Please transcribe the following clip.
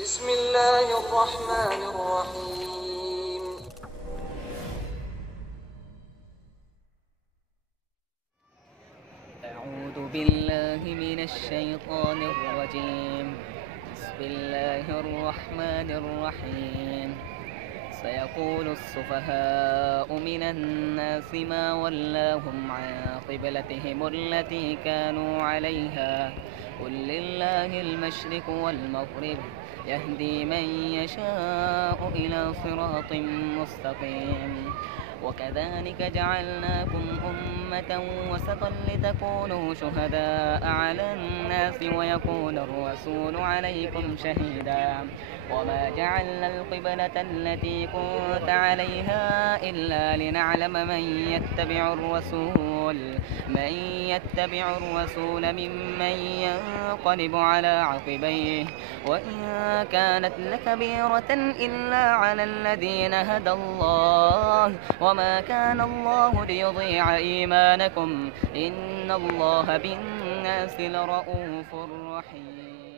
بسم الله الرحمن الرحيم. أعوذ بالله من الشيطان الرجيم. بسم الله الرحمن الرحيم. سيقول السفهاء من الناس ما ولاهم عن قبلتهم التي كانوا عليها قل لله المشرق والمغرب يهدي من يشاء إلى صراط مستقيم. وكذلك جعلناكم أمة وسطا لتكونوا شهداء على الناس ويكون الرسول عليكم شهيدا. وما جعلنا القبلة التي كنت عليها إلا لنعلم من يتبع الرسول ممن ينقلب على عقبيه، وإن كانت لكبيرة إلا على الذين هدى الله، وما كان الله ليضيع إيمانكم إن الله بالناس لرءوف رحيم.